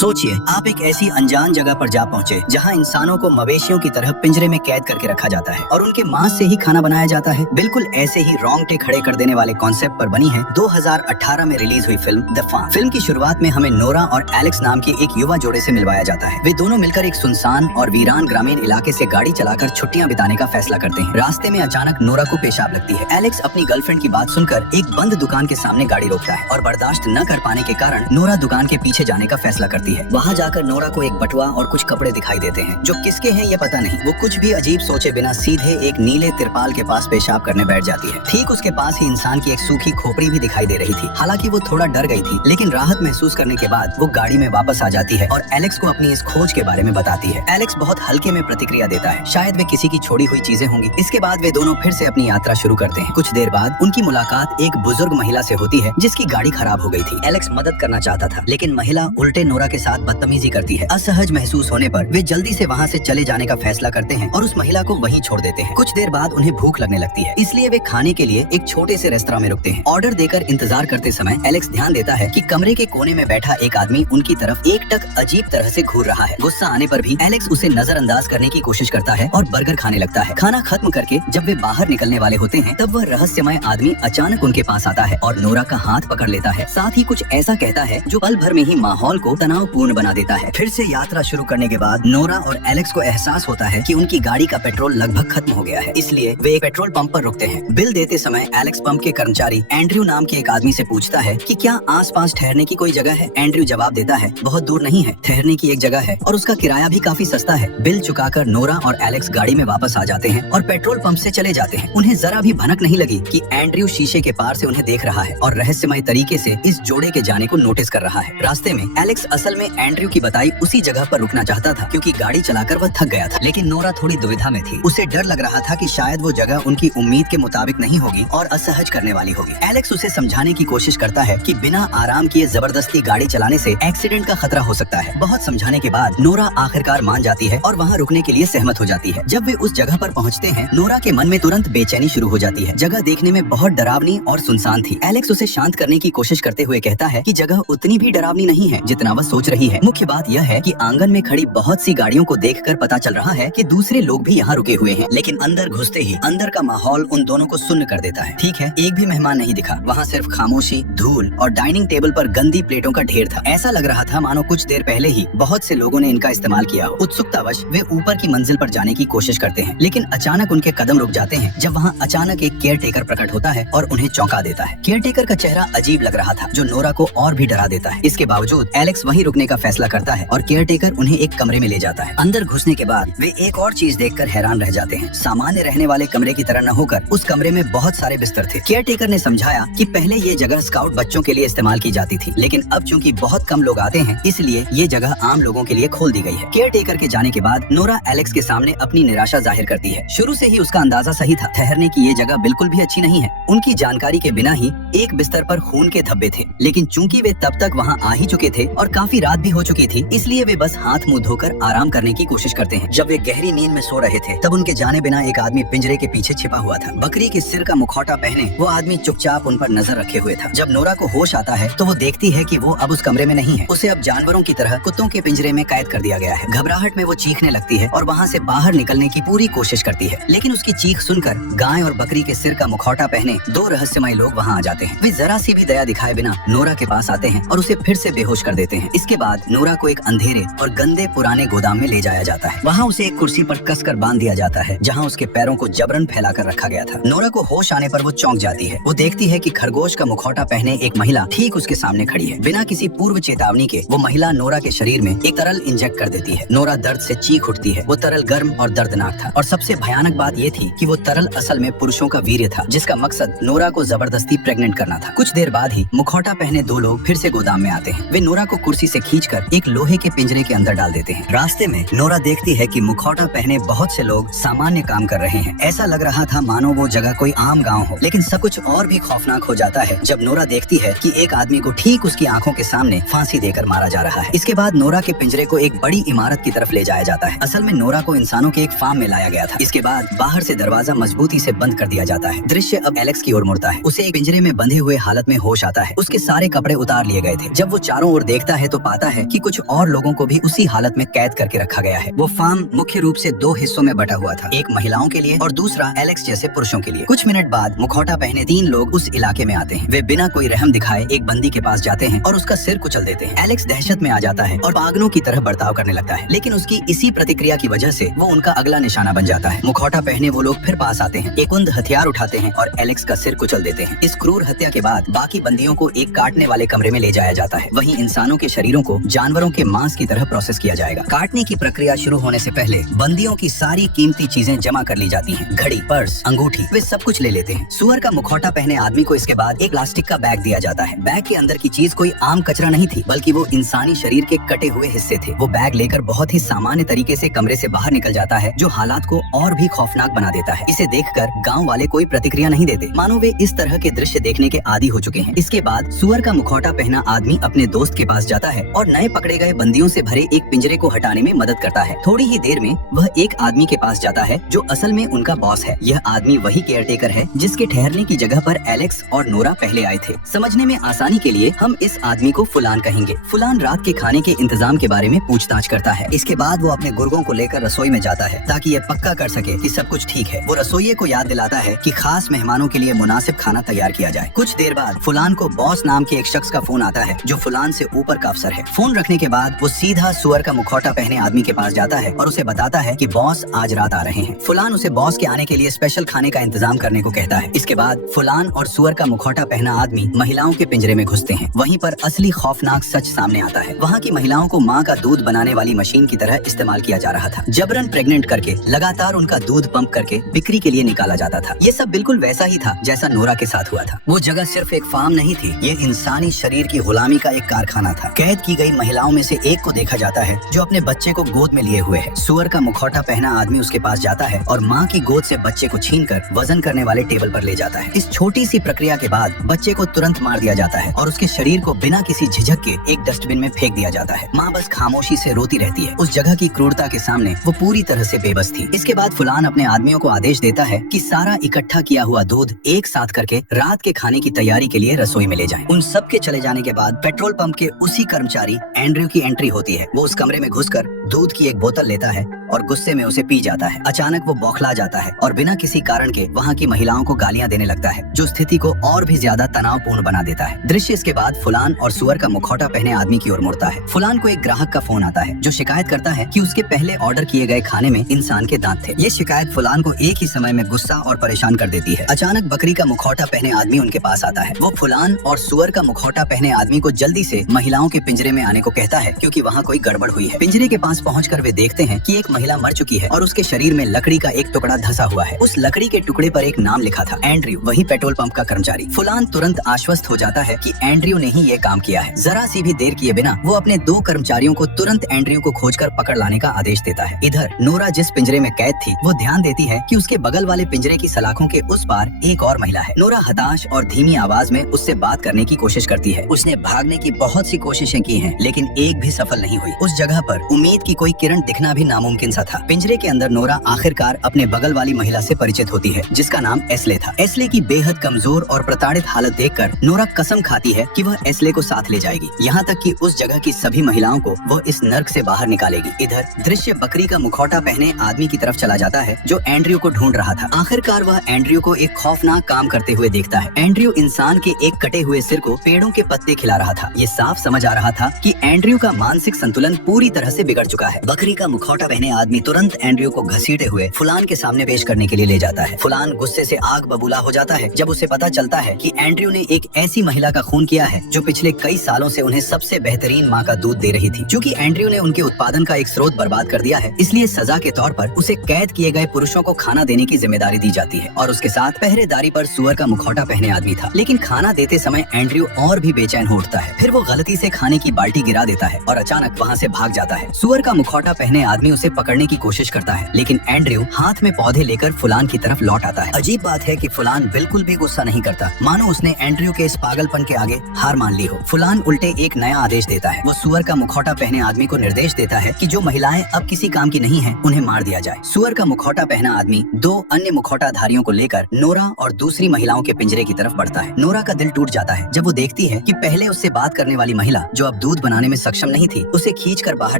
सोचिए, आप एक ऐसी अनजान जगह पर जा पहुंचे जहां इंसानों को मवेशियों की तरह पिंजरे में कैद करके रखा जाता है और उनके मांस से ही खाना बनाया जाता है। बिल्कुल ऐसे ही रोंगटे खड़े कर देने वाले कॉन्सेप्ट पर बनी है 2018 में रिलीज हुई फिल्म द फार्म। फिल्म की शुरुआत में हमें नोरा और एलेक्स नाम के एक युवा जोड़े से मिलवाया जाता है। वे दोनों मिलकर एक सुनसान और वीरान ग्रामीण इलाके से गाड़ी चलाकर छुट्टियां बिताने का फैसला करते हैं। रास्ते में अचानक नोरा को पेशाब लगती है। एलेक्स अपनी गर्लफ्रेंड की बात सुनकर एक बंद दुकान के सामने गाड़ी रोकता है और बर्दाश्त न कर पाने के कारण नोरा दुकान के पीछे जाने का फैसला करती है। वहाँ जाकर नोरा को एक बटुआ और कुछ कपड़े दिखाई देते हैं जो किसके हैं ये पता नहीं। वो कुछ भी अजीब सोचे बिना सीधे एक नीले तिरपाल के पास पेशाब करने बैठ जाती है। ठीक उसके पास ही इंसान की एक सूखी खोपड़ी भी दिखाई दे रही थी। हालांकि वो थोड़ा डर गई थी, लेकिन राहत महसूस करने के बाद वो गाड़ी में वापस आ जाती है और एलेक्स को अपनी इस खोज के बारे में बताती है। एलेक्स बहुत हल्के में प्रतिक्रिया देता है, शायद वे किसी की छोड़ी हुई चीजें होंगी। इसके बाद वे दोनों फिर से अपनी यात्रा शुरू करते हैं। कुछ देर बाद उनकी मुलाकात एक बुजुर्ग महिला से होती है जिसकी गाड़ी खराब हो गई थी। एलेक्स मदद करना चाहता था, लेकिन महिला उल्टे नोरा के साथ बदतमीजी करती है। असहज महसूस होने पर वे जल्दी से वहाँ से चले जाने का फैसला करते हैं और उस महिला को वहीं छोड़ देते हैं। कुछ देर बाद उन्हें भूख लगने लगती है, इसलिए वे खाने के लिए एक छोटे से रेस्तरां में रुकते हैं। ऑर्डर देकर इंतजार करते समय एलेक्स ध्यान देता है कि कमरे के कोने में बैठा एक आदमी उनकी तरफ एकटक अजीब तरह से घूर रहा है। गुस्सा आने पर भी एलेक्स उसे नजरअंदाज करने की कोशिश करता है और बर्गर खाने लगता है। खाना खत्म करके जब वे बाहर निकलने वाले होते हैं तब वह रहस्यमय आदमी अचानक उनके पास आता है और नोरा का हाथ पकड़ लेता है। साथ ही कुछ ऐसा कहता है जो पल भर में ही माहौल को तनावपूर्ण बना देता है। फिर से यात्रा शुरू करने के बाद नोरा और एलेक्स को एहसास होता है कि उनकी गाड़ी का पेट्रोल लगभग खत्म हो गया है, इसलिए वे एक पेट्रोल पंप पर रुकते हैं। बिल देते समय एलेक्स पंप के कर्मचारी एंड्रयू नाम के एक आदमी से पूछता है कि क्या आसपास ठहरने की कोई जगह है। एंड्रयू जवाब देता है, बहुत दूर नहीं है, ठहरने की एक जगह है और उसका किराया भी काफी सस्ता है। बिल चुकाकर नोरा और एलेक्स गाड़ी में वापस आ जाते हैं और पेट्रोल पंप से चले जाते हैं। उन्हें जरा भी भनक नहीं लगी कि एंड्रयू शीशे के पार से उन्हें देख रहा है और रहस्यमय तरीके से इस जोड़े के जाने को नोटिस कर रहा है। रास्ते में एलेक्स असल में एंड्रयू की बताई उसी जगह पर रुकना चाहता था क्योंकि गाड़ी चलाकर वह थक गया था, लेकिन नोरा थोड़ी दुविधा में थी। उसे डर लग रहा था कि शायद वो जगह उनकी उम्मीद के मुताबिक नहीं होगी और असहज करने वाली होगी। एलेक्स उसे समझाने की कोशिश करता है कि बिना आराम किए जबरदस्ती गाड़ी चलाने से एक्सीडेंट का खतरा हो सकता है। बहुत समझाने के बाद नोरा आखिरकार मान जाती है और वहाँ रुकने के लिए सहमत हो जाती है। जब वे उस जगह पर पहुँचते हैं, नोरा के मन में तुरंत बेचैनी शुरू हो जाती है। जगह देखने में बहुत डरावनी और सुनसान थी। एलेक्स उसे शांत करने की कोशिश करते हुए कहता है कि जगह उतनी भी डरावनी नहीं है जितना वह सोच रही है। मुख्य बात यह है कि आंगन में खड़ी बहुत सी गाड़ियों को देखकर पता चल रहा है कि दूसरे लोग भी यहाँ रुके हुए हैं, लेकिन अंदर घुसते ही अंदर का माहौल उन दोनों को सुन्न कर देता है। ठीक है, एक भी मेहमान नहीं दिखा। वहाँ सिर्फ खामोशी, धूल और डाइनिंग टेबल पर गंदी प्लेटों का ढेर था। ऐसा लग रहा था मानो कुछ देर पहले ही बहुत से लोगों ने इनका इस्तेमाल किया हो। उत्सुकतावश वे ऊपर की मंजिल पर जाने की कोशिश करते हैं, लेकिन अचानक उनके कदम रुक जाते हैं जब वहाँ अचानक एक केयर टेकर प्रकट होता है और उन्हें चौंका देता है। केयर टेकर का चेहरा अजीब लग रहा था जो नोरा को और भी डरा देता है। इसके बावजूद एलेक्स वहीं रुकने का फैसला करता है और केयर टेकर उन्हें एक कमरे में ले जाता है। अंदर घुसने के बाद वे एक और चीज देखकर हैरान रह जाते हैं। सामान्य रहने वाले कमरे की तरह न होकर उस कमरे में बहुत सारे बिस्तर थे। केयर टेकर ने समझाया कि पहले ये जगह स्काउट बच्चों के लिए इस्तेमाल की जाती थी, लेकिन अब चूंकि बहुत कम लोग आते हैं इसलिए ये जगह आम लोगों के लिए खोल दी गई है। केयर टेकर के जाने के बाद नोरा एलेक्स के सामने अपनी निराशा जाहिर करती है। शुरू से ही उसका अंदाजा सही था, ठहरने की ये जगह बिल्कुल भी अच्छी नहीं है। उनकी जानकारी के बिना ही एक बिस्तर पर खून के धब्बे थे, लेकिन चूंकि वे तब तक वहाँ आ ही चुके थे और काफी रात भी हो चुकी थी, इसलिए वे बस हाथ मुंह धोकर आराम करने की कोशिश करते हैं। जब वे गहरी नींद में सो रहे थे तब उनके जाने बिना एक आदमी पिंजरे के पीछे छिपा हुआ था। बकरी के सिर का मुखौटा पहने वो आदमी चुपचाप उन पर नजर रखे हुए था। जब नोरा को होश आता है तो वो देखती है कि वो अब उस कमरे में नहीं है। उसे अब जानवरों की तरह कुत्तों के पिंजरे में कैद कर दिया गया है। घबराहट में वो चीखने लगती है और वहाँ से बाहर निकलने की पूरी कोशिश करती है, लेकिन उसकी चीख सुनकर गाय और बकरी के सिर का मुखौटा पहने दो रहस्यमय लोग वहाँ आ जाते हैं। वे जरा सी भी दया दिखाए बिना नोरा के पास आते हैं और उसे फिर से बेहोश कर देते हैं। इसके बाद नोरा को एक अंधेरे और गंदे पुराने गोदाम में ले जाया जाता है। वहाँ उसे एक कुर्सी पर कसकर बांध दिया जाता है जहाँ उसके पैरों को जबरन फैलाकर रखा गया था। नोरा को होश आने पर वो चौंक जाती है। वो देखती है कि खरगोश का मुखौटा पहने एक महिला ठीक उसके सामने खड़ी है। बिना किसी पूर्व चेतावनी के वो महिला नोरा के शरीर में एक तरल इंजेक्ट कर देती है। नोरा दर्द से चीख उठती है। वो तरल गर्म और दर्दनाक था और सबसे भयानक बात ये थी कि वो तरल असल में पुरुषों का वीर्य था, जिसका मकसद नोरा को जबरदस्ती प्रेग्नेंट करना था। कुछ देर बाद ही मुखौटा पहने दो लोग फिर से गोदाम में आते हैं। वे नोरा को कुर्सी से खींचकर एक लोहे के पिंजरे के अंदर डाल देते हैं। रास्ते में नोरा देखती है कि मुखौटा पहने बहुत से लोग सामान्य काम कर रहे हैं। ऐसा लग रहा था मानो वो जगह कोई आम गांव हो, लेकिन सब कुछ और भी खौफनाक हो जाता है जब नोरा देखती है कि एक आदमी को ठीक उसकी आंखों के सामने फांसी देकर मारा जा रहा है। इसके बाद नोरा के पिंजरे को एक बड़ी इमारत की तरफ ले जाया जाता है। असल में नोरा को इंसानों के एक फार्म में लाया गया था। इसके बाद बाहर से दरवाजा मजबूती से बंद कर दिया जाता है। दृश्य अब एलेक्स की ओर मुड़ता है। उसे एक पिंजरे में बंधे हुए हालत में होश आता है। उसके सारे कपड़े उतार लिए गए थे। जब वो चारों ओर देखता है तो पाता है कि कुछ और लोगों को भी उसी हालत में कैद करके रखा गया है। वो फार्म मुख्य रूप से 2 हिस्सों में बटा हुआ था, एक महिलाओं के लिए और दूसरा एलेक्स जैसे पुरुषों के लिए। कुछ मिनट बाद मुखौटा पहने 3 लोग उस इलाके में आते हैं। वे बिना कोई रहम दिखाए एक बंदी के पास जाते हैं और उसका सिर कुचल देते हैं। एलेक्स दहशत में आ जाता है और पागलों की तरह बर्ताव करने लगता है, लेकिन उसकी इसी प्रतिक्रिया की वजह से वो उनका अगला निशाना बन जाता है। मुखौटा पहने वो लोग फिर पास आते हैं, एक उंद हथियार उठाते हैं और एलेक्स का सिर कुचल देते हैं। इस क्रूर हत्या के बाद बाकी बंदियों को एक काटने वाले कमरे में ले जाया जाता है। वहीं इंसानों के शरीरों को जानवरों के मांस की तरह प्रोसेस किया जाएगा। काटने की प्रक्रिया शुरू होने से पहले बंदियों की सारी कीमती चीजें जमा कर ली जाती हैं। घड़ी, पर्स, अंगूठी, वे सब कुछ ले लेते हैं। सुअर का मुखौटा पहने आदमी को इसके बाद एक प्लास्टिक का बैग दिया जाता है। बैग के अंदर की चीज कोई आम कचरा नहीं थी, बल्कि वो इंसानी शरीर के कटे हुए हिस्से थे। वो बैग लेकर बहुत ही सामान्य तरीके से कमरे से बाहर निकल जाता है, जो हालात को और भी खौफनाक बना देता है। इसे देखकर गांव वाले कोई प्रतिक्रिया नहीं देते, मानो वे इस तरह के दृश्य देखने के आदी हो चुके हैं। इसके बाद सुअर का मुखौटा पहना आदमी अपने दोस्त के पास जाता है और नए पकड़े गए बंदियों से भरे एक पिंजरे को हटाने में मदद करता है। थोड़ी ही देर में वह एक आदमी के पास जाता है जो असल में उनका बॉस है। यह आदमी वही केयरटेकर है जिसके ठहरने की जगह पर एलेक्स और नोरा पहले आए थे। समझने में आसानी के लिए हम इस आदमी को फुलान कहेंगे। फुलान रात के खाने के इंतजाम के बारे में पूछताछ करता है। इसके बाद वो अपने गुर्गों को लेकर रसोई में जाता है ताकि ये पक्का कर सके कि सब कुछ ठीक है। वो रसोइये को याद दिलाता है कि खास मेहमानों के लिए मुनासिब खाना तैयार किया जाए। कुछ देर बाद फुलान को बॉस नाम के एक शख्स का फोन आता है जो फुलान से ऊपर का अफसर है। फोन रखने के बाद वो सीधा सुअर का मुखौटा पहने आदमी के पास जाता है और उसे बताता है कि बॉस आज रात आ रहे हैं। फुलान उसे बॉस के आने के लिए स्पेशल खाने का इंतजाम करने को कहता है। इसके बाद फुलान और सुअर का मुखौटा पहना आदमी महिलाओं के पिंजरे में घुसते हैं। वहीं पर असली खौफनाक सच सामने आता है। वहाँ की महिलाओं को माँ का दूध बनाने वाली मशीन की तरह इस्तेमाल किया जा रहा था। जबरन प्रेग्नेंट करके लगातार उनका दूध पंप करके बिक्री के लिए निकाला जाता था। ये सब बिल्कुल वैसा ही था जैसा नोरा के साथ हुआ था। वो जगह सिर्फ एक फार्म नहीं थी, ये इंसानी शरीर की गुलामी का एक कारखाना था। कैद की गई महिलाओं में से एक को देखा जाता है जो अपने बच्चे को गोद में लिए हुए है। सुअर का मुखौटा पहना आदमी उसके पास जाता है और माँ की गोद से बच्चे को छीनकर वजन करने वाले टेबल पर ले जाता है। इस छोटी सी प्रक्रिया के बाद बच्चे को तुरंत मार दिया जाता है और उसके शरीर को बिना किसी झिझक के एक डस्टबिन में फेंक दिया जाता है। माँ बस खामोशी से रोती रहती है। उस जगह की क्रूरता के सामने वो पूरी तरह से बेबस थी। इसके बाद फुलान अपने आदमियों को आदेश देता है कि सारा इकट्ठा किया हुआ दूध एक साथ करके रात के खाने की तैयारी के लिए रसोई में ले जाएं। उन सब के चले जाने के बाद पेट्रोल पंप के उसी कर्मचारी एंड्रयू की एंट्री होती है। वो उस कमरे में घुसकर दूध की एक बोतल लेता है और गुस्से में उसे पी जाता है। अचानक वो बौखला जाता है और बिना किसी कारण के वहाँ की महिलाओं को गालियाँ देने लगता है, जो स्थिति को और भी ज्यादा तनावपूर्ण बना देता है। दृश्य इसके बाद फुलान और सुअर का मुखौटा पहने आदमी की ओर मुड़ता है। फुलान को एक ग्राहक का फोन आता है जो शिकायत करता है कि उसके पहले ऑर्डर किए गए खाने में इंसान के दांत थे। ये शिकायत फुलान को एक ही समय में गुस्सा और परेशान कर देती है। अचानक बकरी का मुखौटा पहने आदमी उनके पास आता है। वो फुलान और सुअर का मुखौटा पहने आदमी को जल्दी से महिलाओं के पिंजरे में आने को कहता है क्योंकि वहाँ कोई गड़बड़ हुई है। पिंजरे के पास पहुंचकर वे देखते हैं कि एक महिला मर चुकी है और उसके शरीर में लकड़ी का एक टुकड़ा धंसा हुआ है। उस लकड़ी के टुकड़े पर एक नाम लिखा था, एंड्रयू, वही पेट्रोल पंप का कर्मचारी। फुलान तुरंत आश्वस्त हो जाता है कि एंड्रयू ने ही ये काम किया है। जरा सी भी देर किए बिना वो अपने 2 कर्मचारियों को तुरंत एंड्रयू को खोजकर पकड़ लाने का आदेश देता है। इधर नोरा जिस पिंजरे में कैद थी वो ध्यान देती है कि उसके बगल वाले पिंजरे की सलाखों के उस पार एक और महिला है। नोरा हताश और धीमी आवाज में उससे बात करने की कोशिश करती है। उसने भागने की बहुत सी कोशिशें की हैं, लेकिन एक भी सफल नहीं हुई। उस जगह पर उम्मीद की कोई किरण दिखना भी नामुमकिन सा था। पिंजरे के अंदर नोरा आखिरकार अपने बगल वाली महिला से परिचित होती है जिसका नाम एस्ले था। एस्ले की बेहद कमजोर और प्रताड़ित हालत देखकर नोरा कसम खाती है कि वह एस्ले को साथ ले जाएगी, यहाँ तक कि उस जगह की सभी महिलाओं को वह इस नर्क से बाहर निकालेगी। इधर दृश्य बकरी का मुखौटा पहने आदमी की तरफ चला जाता है जो एंड्रयू को ढूंढ रहा था। आखिरकार वह एंड्रयू को एक खौफनाक काम करते हुए देखता है। एंड्रयू इंसान के एक कटे हुए सिर को पेड़ों के पत्ते खिला रहा था। ये साफ समझ आ रहा था कि एंड्रयू का मानसिक संतुलन पूरी तरह से बिगड़ चुका है। बकरी का मुखौटा पहने आदमी तुरंत एंड्रयू को घसीटे हुए फुलान के सामने पेश करने के लिए ले जाता है। फुलान गुस्से से आग बबूला हो जाता है जब उसे पता चलता है कि एंड्रयू ने एक ऐसी महिला का खून किया है जो पिछले कई सालों से उन्हें सबसे बेहतरीन माँ का दूध दे रही थी। क्योंकि एंड्रयू ने उनके उत्पादन का एक स्रोत बर्बाद कर दिया है, इसलिए सजा के तौर पर उसे कैद किए गए पुरुषों को खाना देने की जिम्मेदारी दी जाती है। और उसके साथ पहरेदारी पर सुअर का मुखौटा पहने आदमी था। लेकिन खाना देते समय एंड्रयू और भी बेचैन हो उठता है। फिर वो गलती से खाने की बाल्टी गिरा देता है और अचानक वहाँ से भाग जाता है। सुअर सुअर का मुखौटा पहने आदमी उसे पकड़ने की कोशिश करता है, लेकिन एंड्रयू हाथ में पौधे लेकर फुलान की तरफ लौट आता है। अजीब बात है कि फुलान बिल्कुल भी गुस्सा नहीं करता, मानो उसने एंड्रयू के इस पागलपन के आगे हार मान ली हो। फुलान उल्टे एक नया आदेश देता है। वो सुअर का मुखौटा पहने आदमी को निर्देश देता है कि जो महिलाएं अब किसी काम की नहीं हैं, उन्हें मार दिया जाए। सुअर का मुखौटा पहना आदमी दो अन्य मुखौटाधारियों को लेकर नोरा और दूसरी महिलाओं के पिंजरे की तरफ बढ़ता है। नोरा का दिल टूट जाता है जब वो देखती है कि पहले उससे बात करने वाली महिला, जो अब दूध बनाने में सक्षम नहीं थी, उसे खींचकर बाहर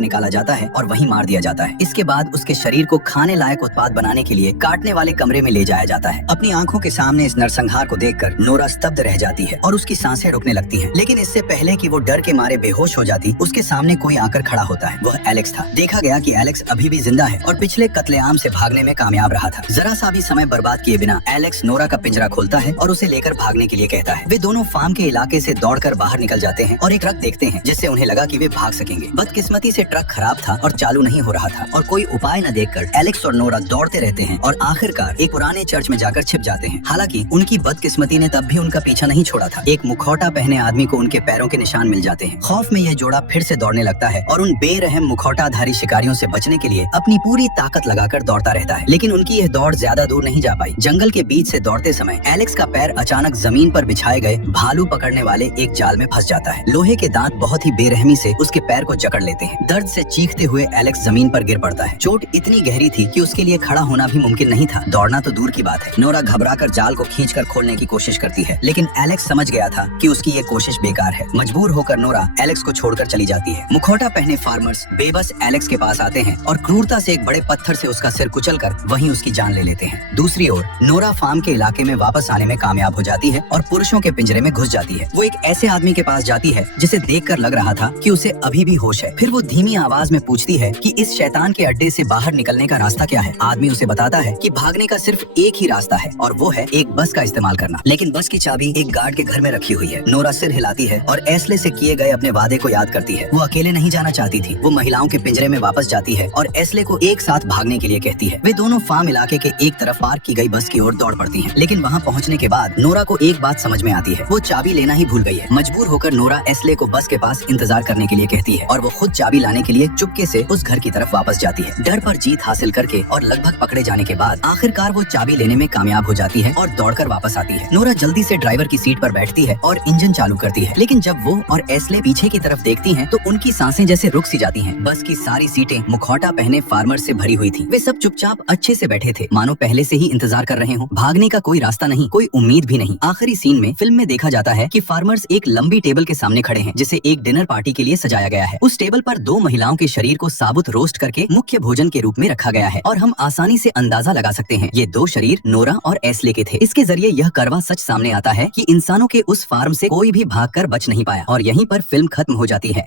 निकाला जाता है और वहीं मार दिया जाता है। इसके बाद उसके शरीर को खाने लायक उत्पाद बनाने के लिए काटने वाले कमरे में ले जाया जाता है। अपनी आंखों के सामने इस नरसंहार को देखकर नोरा स्तब्ध रह जाती है और उसकी सांसें रुकने लगती हैं। लेकिन इससे पहले कि वो डर के मारे बेहोश हो जाती, उसके सामने कोई आकर खड़ा होता है। वह एलेक्स था। देखा गया कि एलेक्स अभी भी जिंदा है और पिछले कत्लेआम से भागने में कामयाब रहा था। जरा सा भी समय बर्बाद किए बिना एलेक्स नोरा का पिंजरा खोलता है और उसे लेकर भागने के लिए कहता है। वे दोनों फार्म के इलाके से दौड़कर बाहर निकल जाते हैं और एक ट्रक देखते हैं, जिससे उन्हें लगा कि वे भाग सकेंगे। बदकिस्मती से ट्रक खराब था और चालू नहीं हो रहा था और कोई उपाय न देखकर एलेक्स और नोरा दौड़ते रहते हैं और आखिरकार एक पुराने चर्च में जाकर छिप जाते हैं। हालांकि उनकी बदकिस्मती ने तब भी उनका पीछा नहीं छोड़ा था। एक मुखौटा पहने आदमी को उनके पैरों के निशान मिल जाते हैं। खौफ में यह जोड़ा फिर से दौड़ने लगता है और उन बेरहम मुखौटाधारी शिकारियों से बचने के लिए अपनी पूरी ताकत लगाकर दौड़ता रहता है। लेकिन उनकी यह दौड़ ज्यादा दूर नहीं जा पाई। जंगल के बीच से दौड़ते समय एलेक्स का पैर अचानक जमीन पर बिछाए गए भालू पकड़ने वाले एक जाल में फंस जाता है। लोहे के दांत बहुत ही बेरहमी से उसके पैर को जकड़ लेते हैं। दर्द से चीखते हुए एलेक्स जमीन पर गिर पड़ता है। चोट इतनी गहरी थी कि उसके लिए खड़ा होना भी मुमकिन नहीं था। दौड़ना तो दूर की बात है। नोरा घबराकर जाल को खींचकर खोलने की कोशिश करती है, लेकिन एलेक्स समझ गया था कि उसकी ये कोशिश बेकार है। मजबूर होकर नोरा एलेक्स को छोड़कर चली जाती है। मुखौटा पहने फार्मर्स बेबस एलेक्स के पास आते हैं और क्रूरता से एक बड़े पत्थर से उसका सिर कुचलकर वहीं उसकी जान ले लेते हैं। दूसरी ओर नोरा फार्म के इलाके में वापस आने में कामयाब हो जाती है और पुरुषों के पिंजरे में घुस जाती है। वो एक ऐसे आदमी के पास जाती है जिसे देखकर लग रहा था कि उसे अभी भी होश है। फिर वो धीमी आवाज में पूछती है कि इस शैतान के अड्डे से बाहर निकलने का रास्ता क्या है। आदमी उसे बताता है कि भागने का सिर्फ एक ही रास्ता है और वो है एक बस का इस्तेमाल करना। लेकिन बस की चाबी एक गार्ड के घर में रखी हुई है। नोरा सिर हिलाती है और एस्ले से किए गए अपने वादे को याद करती है। वो अकेले नहीं जाना चाहती थी। वो महिलाओं के पिंजरे में वापस जाती है और एस्ले को एक साथ भागने के लिए कहती है। वे दोनों फार्म इलाके के एक तरफ पार्क की गई बस की ओर दौड़ पड़ती हैं। लेकिन वहाँ पहुँचने के बाद नोरा को एक बात समझ में आती है। वो चाबी लेना ही भूल गई है। मजबूर होकर नोरा एस्ले को बस के पास इंतजार करने के लिए कहती है और वो खुद चाबी लाने के लिए चुपके से उस घर की तरफ वापस जाती है। डर पर जीत हासिल करके और लगभग पकड़े जाने के बाद आखिरकार वो चाबी लेने में कामयाब हो जाती है और दौड़कर वापस आती है। नोरा जल्दी से ड्राइवर की सीट पर बैठती है और इंजन चालू करती है। लेकिन जब वो और एस्ले पीछे की तरफ देखती हैं, तो उनकी सांसें जैसे रुक सी जाती हैं। बस की सारी सीटें मुखौटा पहने फार्मर से भरी हुई थी। वे सब चुपचाप अच्छे से बैठे थे, मानो पहले से ही इंतजार कर रहे हों। भागने का कोई रास्ता नहीं, कोई उम्मीद भी नहीं। आखिरी सीन में फिल्म में देखा जाता है कि फार्मर्स एक लंबी टेबल के सामने खड़े हैं, जिसे एक डिनर पार्टी के लिए सजाया गया है। उस टेबल पर दो महिलाओं के शरीर को साबुत रोस्ट करके मुख्य भोजन के रूप में रखा गया है और हम आसानी से अंदाजा लगा सकते हैं ये दो शरीर नोरा और एस्ले के थे। इसके जरिए यह कड़वा सच सामने आता है कि इंसानों के उस फार्म से कोई भी भागकर बच नहीं पाया और यहीं पर फिल्म खत्म हो जाती है।